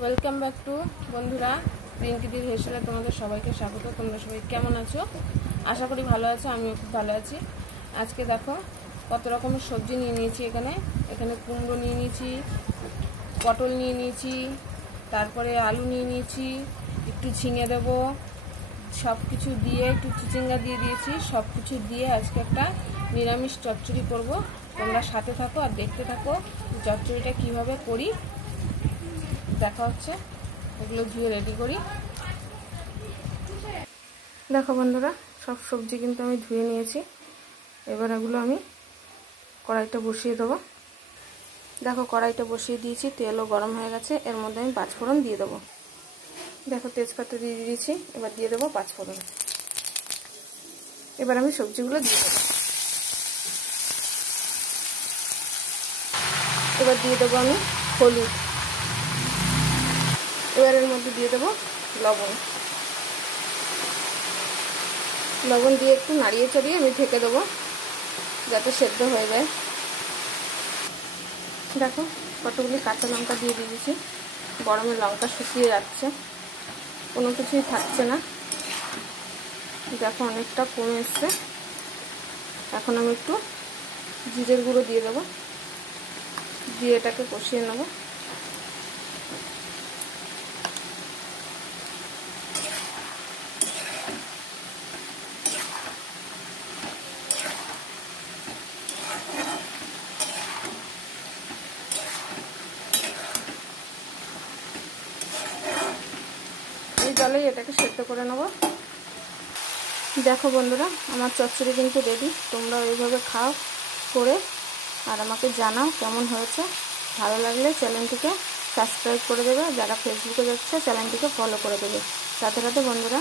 Welcome back to বন্ধুরা রিঙ্কিদির হেসেলে তোমাদের সবাইকে স্বাগত। তোমরা সবাই কেমন আছো? আশা করি ভালো আছো, আমিও খুব ভালো আছি। আজকে দেখো কত রকমের সবজি নিয়ে নিয়েছি। এখানে কুমড়ো নিয়ে নিয়েছি, পটল নিয়ে নিয়েছি, তারপরে আলু নিয়ে নিয়েছি, একটু ঝিঙে দেবো, সব কিছু দিয়ে একটু চিচিঙ্গা দিয়ে দিয়েছি। সব কিছু দিয়ে আজকে একটা নিরামিষ চচ্চড়ি করব। তোমরা সাথে থাকো আর দেখতে থাকো চচ্চড়িটা কীভাবে করি। দেখা হচ্ছে, এগুলো ধুয়ে রেডি করি। দেখো বন্ধুরা, সব সবজি কিন্তু আমি ধুয়ে নিয়েছি। এবার এগুলো আমি কড়াইটা বসিয়ে দেবো। দেখো কড়াইটা বসিয়ে দিয়েছি, তেলও গরম হয়ে গেছে। এর মধ্যে আমি পাঁচফোড়ন দিয়ে দেবো। দেখো তেজপাতা দিয়ে দিয়েছি, এবার দিয়ে দেবো পাঁচফোড়ন। এবার আমি সবজিগুলো দিয়ে দেবো। এবার দিয়ে দেবো আমি হলুদ। এবার এর মধ্যে দিয়ে দেবো লবণ। লবণ দিয়ে একটু নাড়িয়ে চাড়িয়ে আমি ঢেকে দেবো যাতে সেদ্ধ হয়ে যায়। দেখো কতগুলি কাঁচা লঙ্কা দিয়ে দিয়েছি। গরমে লঙ্কা শুকিয়ে যাচ্ছে, কোনো কিছুই থাকছে না। দেখো অনেকটা কমে এসছে। এখন আমি একটু জিরের গুঁড়ো দিয়ে দেবো, দিয়ে এটাকে কষিয়ে নেব। এই জলেই এটাকে সেদ্ধ করে নেব। দেখো বন্ধুরা, আমার চচ্চড়ি কিন্তু রেডি। তোমরা এইভাবে খাও করে আর আমাকে জানাও কেমন হয়েছে। ভালো লাগলে চ্যানেলটিকে সাবস্ক্রাইব করে দেবে, যারা ফেসবুকে যাচ্ছে চ্যানেলটিকে ফলো করে দেবে। সাথে সাথে বন্ধুরা